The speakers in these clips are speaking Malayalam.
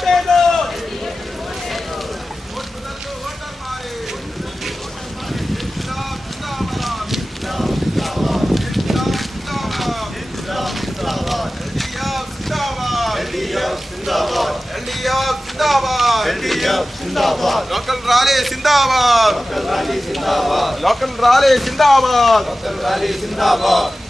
എൽഡിഎഫിന് വോട്ട് ചെയ്തു ലോക്കൽ റാലി സിന്ദാബാദ്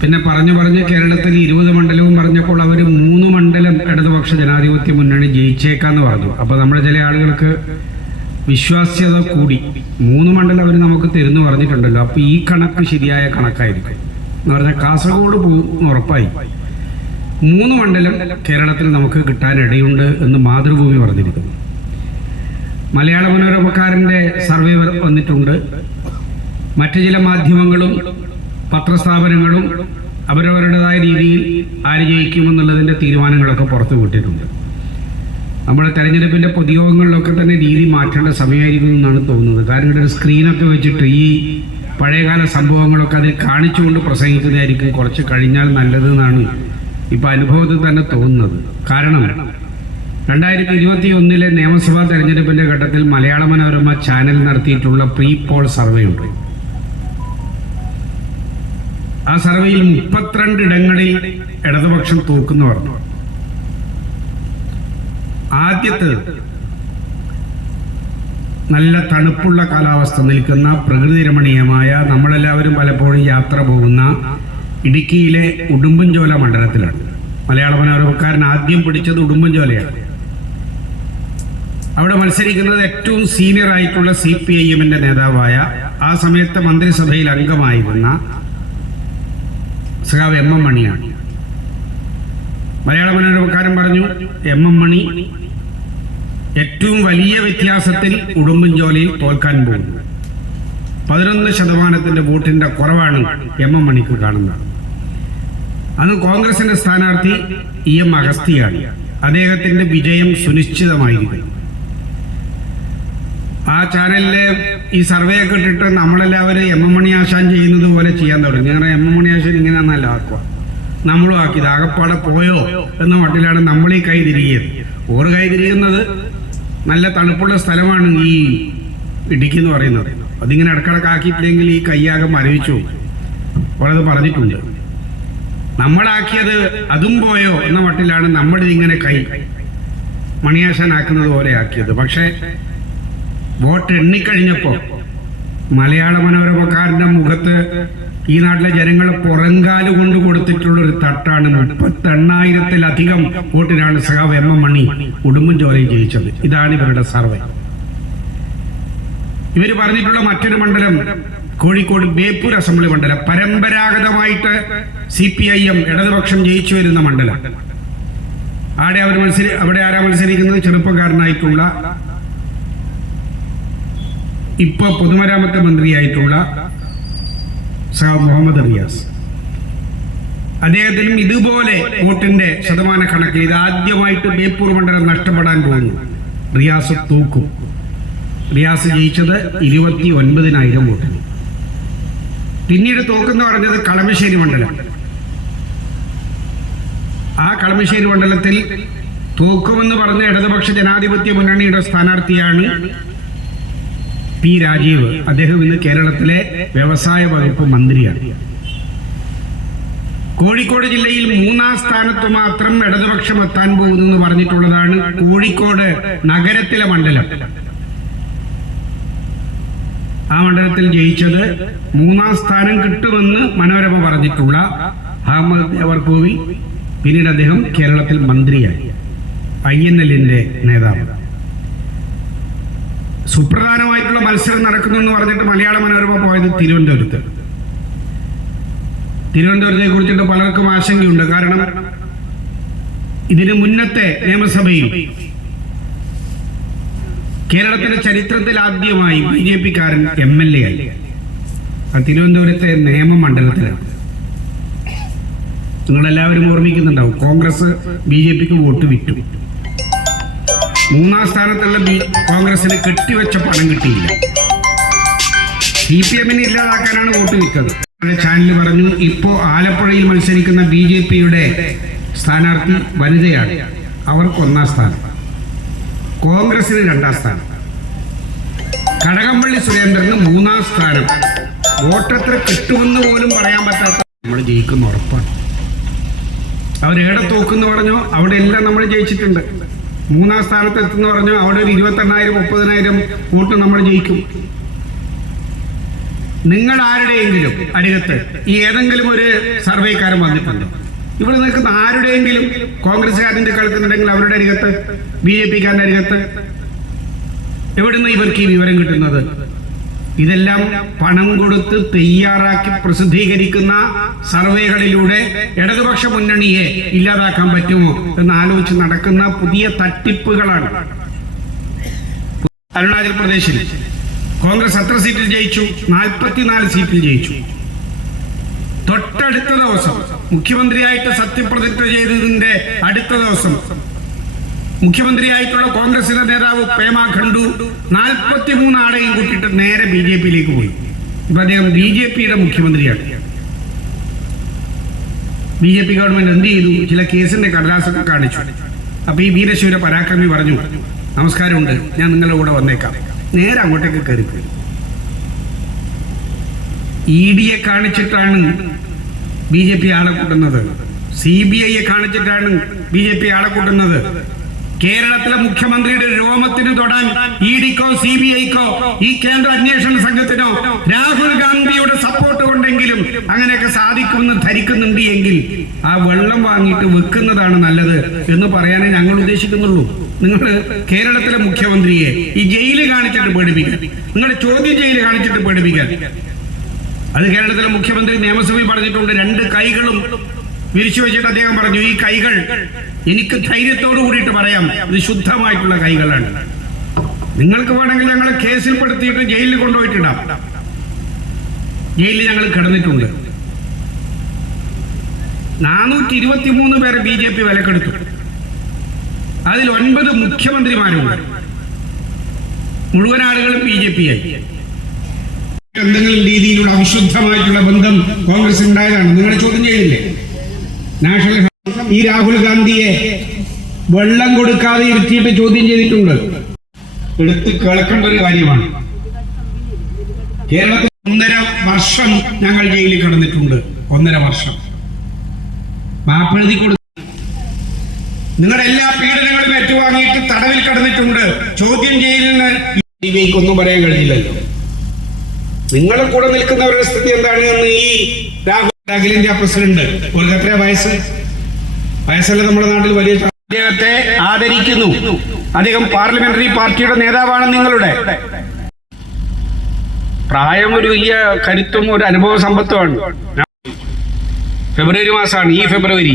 പിന്നെ പറഞ്ഞു പറഞ്ഞ് കേരളത്തിൽ ഇരുപത് മണ്ഡലവും പറഞ്ഞപ്പോൾ അവർ മൂന്ന് മണ്ഡലം ഇടതുപക്ഷ ജനാധിപത്യ മുന്നണി ജയിച്ചേക്കാന്ന് പറഞ്ഞു. അപ്പോൾ നമ്മുടെ ചില ആളുകൾക്ക് വിശ്വാസ്യത കൂടി. മൂന്ന് മണ്ഡലം അവർ നമുക്ക് തരുന്നു പറഞ്ഞിട്ടുണ്ടല്ലോ. അപ്പോൾ ഈ കണക്ക് ശരിയായ കണക്കായിരിക്കും. എന്ന് പറഞ്ഞാൽ കാസർഗോഡ് പോകും ഉറപ്പായി. മൂന്ന് മണ്ഡലം കേരളത്തിൽ നമുക്ക് കിട്ടാനിടയുണ്ട് എന്ന് മാതൃഭൂമി പറഞ്ഞിരിക്കുന്നു. മലയാള മനോരമക്കാരന്റെ സർവേ വന്നിട്ടുണ്ട്. മറ്റ് ചില മാധ്യമങ്ങളും പത്രസ്ഥാപനങ്ങളും അവരവരുടേതായ രീതിയിൽ ആര് ജയിക്കുമെന്നുള്ളതിന്റെ തീരുമാനങ്ങളൊക്കെ പുറത്തു വിട്ടിട്ടുണ്ട്. നമ്മുടെ തെരഞ്ഞെടുപ്പിന്റെ പൊതുയോഗങ്ങളിലൊക്കെ തന്നെ രീതി മാറ്റേണ്ട സമയമായിരിക്കും എന്നാണ് തോന്നുന്നത്. കാരണം ഇവിടെ ഒരു സ്ക്രീനൊക്കെ വെച്ചിട്ട് ഈ പഴയകാല സംഭവങ്ങളൊക്കെ അതിൽ കാണിച്ചുകൊണ്ട് പ്രസംഗിക്കുന്നതായിരിക്കും കുറച്ച് കഴിഞ്ഞാൽ നല്ലതെന്നാണ് ഇപ്പോൾ അനുഭവത്തിൽ തന്നെ തോന്നുന്നത്. കാരണം രണ്ടായിരത്തി ഇരുപത്തി ഒന്നിലെ നിയമസഭാ തെരഞ്ഞെടുപ്പിന്റെ ഘട്ടത്തിൽ മലയാള മനോരമ ചാനൽ നടത്തിയിട്ടുള്ള പ്രീ പോൾ സർവേ ഉണ്ട്. ആ സർവേയിൽ മുപ്പത്തിരണ്ട് ഇടങ്ങളിൽ ഇടതുപക്ഷം തോക്കുന്നു പറഞ്ഞു. ആദ്യത്തെ നല്ല തണുപ്പുള്ള കാലാവസ്ഥ നിൽക്കുന്ന പ്രകൃതി രമണീയമായ നമ്മളെല്ലാവരും പലപ്പോഴും യാത്ര പോകുന്ന ഇടുക്കിയിലെ ഉടുമ്പൻചോല മണ്ഡലത്തിലാണ്. മലയാള മനോരമക്കാരൻ ആദ്യം പിടിച്ചത് ഉടുമ്പൻചോലയാണ്. അവിടെ മത്സരിക്കുന്നത് ഏറ്റവും സീനിയർ ആയിട്ടുള്ള സി പി ഐ എമ്മിന്റെ നേതാവായ ആ സമയത്തെ മന്ത്രിസഭയിൽ അംഗമായിരുന്ന സഖാവ് എം എം മണിയാണ്. മലയാള മനോരമക്കാരൻ പറഞ്ഞു എം എം മണി ഏറ്റവും വലിയ വ്യത്യാസത്തിൽ ഉടുമ്പൻചോലയിൽ തോൽക്കാൻ പോകുന്നു. പതിനൊന്ന് ശതമാനത്തിന്റെ വോട്ടിന്റെ കുറവാണ് എം എം മണിക്ക് കാണുന്നത്. അന്ന് കോൺഗ്രസിന്റെ സ്ഥാനാർത്ഥി ഇ എം അഗസ്തിയാണ്. അദ്ദേഹത്തിന്റെ വിജയം സുനിശ്ചിതമായിരിക്കുന്നു. ആ ചാനലിലെ ഈ സർവേ ഒക്കെ ഇട്ടിട്ട് നമ്മളെല്ലാവരും എം എം മണി ആശാൻ ചെയ്യുന്നത് പോലെ ചെയ്യാൻ തുടങ്ങി. അങ്ങനെ എം എം മണി ആശാൻ ഇങ്ങനെ നല്ല ആക്കുക. നമ്മളും ആക്കിയത് ആകപ്പാടെ പോയോ എന്ന മട്ടിലാണ് നമ്മൾ ഈ കൈ തിരികിയത്. ഓറ് കൈ തിരികുന്നത് നല്ല തണുപ്പുള്ള സ്ഥലമാണ് ഈ ഇടുക്കി എന്ന് പറയുന്നത്. അതിങ്ങനെ ഇടക്കിടക്ക് ആക്കിയിട്ടില്ലെങ്കിൽ ഈ കൈയാകെ മരവിച്ചു. അവളത് പറഞ്ഞിട്ടുണ്ട്. നമ്മളാക്കിയത് അതും പോയോ എന്ന മട്ടിലാണ് നമ്മളിതിങ്ങനെ കൈ മണിയാശാൻ ആക്കുന്നത് പോലെ ആക്കിയത്. പക്ഷേ വോട്ട് എണ്ണിക്കഴിഞ്ഞപ്പോൾ മലയാള മനോരമക്കാരന്റെ മുഖത്ത് ഈ നാട്ടിലെ ജനങ്ങൾ പുറങ്കാൽ കൊണ്ട് കൊടുത്തിട്ടുള്ള ഒരു തട്ടാണ്. മുപ്പത്തെണ്ണായിരത്തിലധികം വോട്ടിനാണ് സഖാവ് എം എം മണി ഉടുമ്പൻചോലയിൽ ജയിച്ചത്. ഇതാണ് ഇവരുടെ സർവേ. ഇവർ പറഞ്ഞിട്ടുള്ള മറ്റൊരു മണ്ഡലം കോഴിക്കോട് ബേപ്പൂർ അസംബ്ലി മണ്ഡലം. പരമ്പരാഗതമായിട്ട് സി പി ഐ എം ഇടതുപക്ഷം ജയിച്ചു വരുന്ന മണ്ഡലം. ആടെ അവർ മത്സരി അവിടെ ആരാ മത്സരിക്കുന്നത്? ചെറുപ്പക്കാരനായിട്ടുള്ള ഇപ്പൊ പൊതുമരാമത്ത് മന്ത്രിയായിട്ടുള്ള സഹ മുഹമ്മദ് റിയാസ്. അദ്ദേഹത്തിനും ഇതുപോലെ വോട്ടിന്റെ ശതമാന കണക്കിൽ ഇത് ആദ്യമായിട്ട് ബേപ്പൂർ മണ്ഡലം നഷ്ടപ്പെടാൻ പോകുന്നു. റിയാസ് തൂക്കും. റിയാസ് ജയിച്ചത് ഇരുപത്തി ഒൻപതിനായിരം വോട്ടിന്. പിന്നീട് തോക്കെന്ന് പറഞ്ഞത് കളമശ്ശേരി മണ്ഡലം. ആ കളമശ്ശേരി മണ്ഡലത്തിൽ തോക്കുമെന്ന് പറഞ്ഞ ഇടതുപക്ഷ ജനാധിപത്യ മുന്നണിയുടെ സ്ഥാനാർത്ഥിയാണ് പി രാജീവ് അദ്ദേഹം ഇന്ന് കേരളത്തിലെ വ്യവസായ വകുപ്പ് മന്ത്രിയാണ്. കോഴിക്കോട് ജില്ലയിൽ മൂന്നാം സ്ഥാനത്ത് മാത്രം ഇടതുപക്ഷം എത്താൻ പോകുന്നു പറഞ്ഞിട്ടുള്ളതാണ് കോഴിക്കോട് നഗരത്തിലെ മണ്ഡലം. ആ മണ്ഡലത്തിൽ ജയിച്ചത് മൂന്നാം സ്ഥാനം കിട്ടുമെന്ന് മനോരമ പറഞ്ഞിട്ടുള്ള അഹമ്മദ് ദേവർകോവിൽ പിന്നീട് അദ്ദേഹം കേരളത്തിൽ മന്ത്രിയായി. ഐ എൻ എല്ലിന്റെ നേതാവ്. സുപ്രധാനമായിട്ടുള്ള മത്സരം നടക്കുന്നു എന്ന് പറഞ്ഞിട്ട് മലയാള മനോരമ പോയത് തിരുവനന്തപുരത്ത്. തിരുവനന്തപുരത്തെ കുറിച്ചിട്ട് പലർക്കും ആശങ്കയുണ്ട്. കാരണം ഇതിന് മുന്നത്തെ നിയമസഭയിൽ കേരളത്തിന്റെ ചരിത്രത്തിൽ ആദ്യമായി ബി ജെ പിക്കാരൻ എം എൽ എ ആയി. ആ തിരുവനന്തപുരത്തെ നിയമമണ്ഡലത്തിലാണ്. നിങ്ങളെല്ലാവരും ഓർമ്മിക്കുന്നുണ്ടാവും കോൺഗ്രസ് ബി ജെ പിക്ക് വോട്ട് വിറ്റു മൂന്നാം സ്ഥാനത്തുള്ള ബി കോൺഗ്രസിന് കെട്ടിവെച്ച പണം കിട്ടിയില്ല. സി പി എമ്മിനെ ഇല്ലാതാക്കാനാണ് വോട്ട് വിറ്റത് ചാനൽ പറഞ്ഞു ഇപ്പോ ആലപ്പുഴയിൽ മത്സരിക്കുന്ന ബി ജെ പിയുടെ സ്ഥാനാർത്ഥി വനിതയാണ്. അവർക്ക് ഒന്നാം സ്ഥാനം. കോൺഗ്രസിന് രണ്ടാം സ്ഥാനം. കടകംപള്ളി സുരേന്ദ്രന് മൂന്നാം സ്ഥാനം. വോട്ടത്ര കിട്ടുമെന്ന് പോലും പറയാൻ പറ്റാത്ത നമ്മൾ ജയിക്കുന്ന ഉറപ്പാണ്. അവരേടെ തോക്കെന്ന് പറഞ്ഞോ അവിടെ എല്ലാം നമ്മൾ ജയിച്ചിട്ടുണ്ട്. മൂന്നാം സ്ഥാനത്ത് എത്തുന്ന പറഞ്ഞോ അവിടെ ഒരു ഇരുപത്തെണ്ണായിരം മുപ്പതിനായിരം വോട്ട് നമ്മൾ ജയിക്കും. നിങ്ങൾ ആരുടെയെങ്കിലും അടികത്ത് ഈ ഏതെങ്കിലും ഒരു സർവേക്കാരൻ വന്നിട്ടുണ്ടോ? ഇവിടെ നിൽക്കുന്ന ആരുടെയെങ്കിലും കോൺഗ്രസ്സുകാരന്റെ കളിക്കുന്നുണ്ടെങ്കിൽ അവരുടെ അരികത്ത് ബി ജെ പിക്കാരന്റെ അരികത്ത് എവിടുന്ന് ഇവർക്ക് ഈ വിവരം കിട്ടുന്നത്? ഇതെല്ലാം പണം കൊടുത്ത് തയ്യാറാക്കി പ്രസിദ്ധീകരിക്കുന്ന സർവേകളിലൂടെ ഇടതുപക്ഷ മുന്നണിയെ ഇല്ലാതാക്കാൻ പറ്റുമോ എന്ന് ആലോചിച്ച് നടക്കുന്ന പുതിയ തട്ടിപ്പുകളാണ്. അരുണാചൽ പ്രദേശിൽ കോൺഗ്രസ് എത്ര സീറ്റിൽ ജയിച്ചു? നാൽപ്പത്തിനാല് സീറ്റിൽ ജയിച്ചു. തൊട്ടടുത്ത ദിവസം മുഖ്യമന്ത്രിയായിട്ട് സത്യപ്രതിജ്ഞ ചെയ്തതിന്റെ അടുത്ത ദിവസം മുഖ്യമന്ത്രിയായിട്ടുള്ള കോൺഗ്രസിന്റെ നേതാവ് പേമ ഖണ്ഡു നാൽപ്പത്തി മൂന്ന് ആളെയും കൂട്ടിയിട്ട് നേരെ ബി ജെ പിയിലേക്ക് പോയി. ഇപ്പൊ അദ്ദേഹം ബി ജെ പിയുടെ മുഖ്യമന്ത്രിയാണ്. ബി ജെ പി ഗവൺമെന്റ് എന്ത് ചെയ്തു? ചില കേസിന്റെ കടലാസൊക്കെ കാണിച്ചു. അപ്പൊ ഈ വീരശൂര പരാക്രമി പറഞ്ഞു നമസ്കാരമുണ്ട് ഞാൻ നിങ്ങളുടെ കൂടെ വന്നേക്കാം. നേരെ അങ്ങോട്ടേക്ക് കയറി പോയി. ഇ ഡിയെ കാണിച്ചിട്ടാണ് ബി ജെ പി ആളെ കൂട്ടുന്നത്. സി ബി ഐയെ കാണിച്ചിട്ടാണ് ബി ജെ പി ആളെ കൂട്ടുന്നത്. കേരളത്തിലെ മുഖ്യമന്ത്രിയുടെ രോമത്തിന് തൊടാൻ ഇ ഡിക്കോ സി ബി ഐക്കോ ഈ കേന്ദ്ര അന്വേഷണ സംഘത്തിനോ രാഹുൽ ഗാന്ധിയുടെ സപ്പോർട്ട് കൊണ്ടെങ്കിലും അങ്ങനെയൊക്കെ സാധിക്കുമെന്ന് ധരിക്കുന്നുണ്ട് എങ്കിൽ ആ വെള്ളം വാങ്ങിയിട്ട് വെക്കുന്നതാണ് നല്ലത് എന്ന് പറയാനേ ഞങ്ങൾ ഉദ്ദേശിക്കുന്നുള്ളൂ. നിങ്ങൾ കേരളത്തിലെ മുഖ്യമന്ത്രിയെ ഈ ജയിൽ കാണിച്ചിട്ട് പേടിപ്പിക്കാൻ നിങ്ങളുടെ ചോദ്യം ജയിൽ കാണിച്ചിട്ട് പേടിപ്പിക്കാൻ അത് കേരളത്തിലെ മുഖ്യമന്ത്രി നിയമസഭയിൽ പറഞ്ഞിട്ടുണ്ട് രണ്ട് കൈകളും വിരിച്ചു വെച്ചിട്ട് അദ്ദേഹം പറഞ്ഞു ഈ കൈകൾ എനിക്ക് ധൈര്യത്തോടു കൂടിയിട്ട് പറയാം. ഇത് ശുദ്ധമായിട്ടുള്ള കൈകളാണ്. നിങ്ങൾക്ക് വേണമെങ്കിൽ ഞങ്ങൾ കേസിൽ പെടുത്തിയിട്ട് ജയിലിൽ കൊണ്ടുപോയിട്ടിടാം. ജയിലിൽ ഞങ്ങൾ കിടന്നിട്ടുണ്ട്. നാനൂറ്റി ഇരുപത്തി മൂന്ന് പേരെ ബി ജെ പി വിലക്കെടുത്തു. അതിൽ ഒൻപത് മുഖ്യമന്ത്രിമാരുണ്ട്. മുഴുവൻ ആളുകളും ബി ജെ പി ആയി. എന്തെങ്കിലും രീതിയിലുള്ള അവിശുദ്ധമായിട്ടുള്ള ബന്ധം കോൺഗ്രസ് ഉണ്ടായതാണ് നിങ്ങളെ ചോദ്യം ചെയ്തില്ലേ? നാഷണൽ ഈ രാഹുൽ ഗാന്ധിയെ വെള്ളം കൊടുക്കാതെ ഇരുത്തിയിട്ട് ചോദ്യം ചെയ്തിട്ടുണ്ട്. എടുത്ത് കേൾക്കേണ്ട ഒരു കാര്യമാണ്. കേരളത്തിൽ ഒന്നര വർഷം ഞങ്ങൾ ജയിലിൽ കിടന്നിട്ടുണ്ട്. ഒന്നര വർഷം. മാപ്പെഴുതി കൊടുത്തു നിങ്ങളുടെ എല്ലാ പീഡനങ്ങളും ഏറ്റുവാങ്ങിയിട്ട് തടവിൽ കിടന്നിട്ടുണ്ട്. ചോദ്യം ചെയ്യലിന് ഒന്നും പറയാൻ കഴിഞ്ഞില്ലല്ലോ. നിങ്ങളെ കൂടെ നിൽക്കുന്നവരുടെ സ്ഥിതി എന്താണ് എന്ന് ഈ രാഹുൽ അഖിലേന്ത്യാ പ്രസിഡന്റ് അവർക്ക് എത്ര വയസ്സ്. വയസ്സല്ല നമ്മുടെ നാട്ടിൽ വലിയ അദ്ദേഹത്തെ ആദരിക്കുന്നു. അദ്ദേഹം പാർലമെന്ററി പാർട്ടിയുടെ നേതാവാണ് നിങ്ങളുടെ. പ്രായം ഒരു വലിയ കരുത്തും ഒരു അനുഭവ സമ്പത്തുമാണ്. ഫെബ്രുവരി മാസമാണ് ഈ ഫെബ്രുവരി.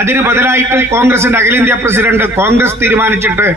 അതിന് ബദലായിട്ട് കോൺഗ്രസിന്റെ അഖിലേന്ത്യാ പ്രസിഡന്റ് കോൺഗ്രസ് തീരുമാനിച്ചിട്ട്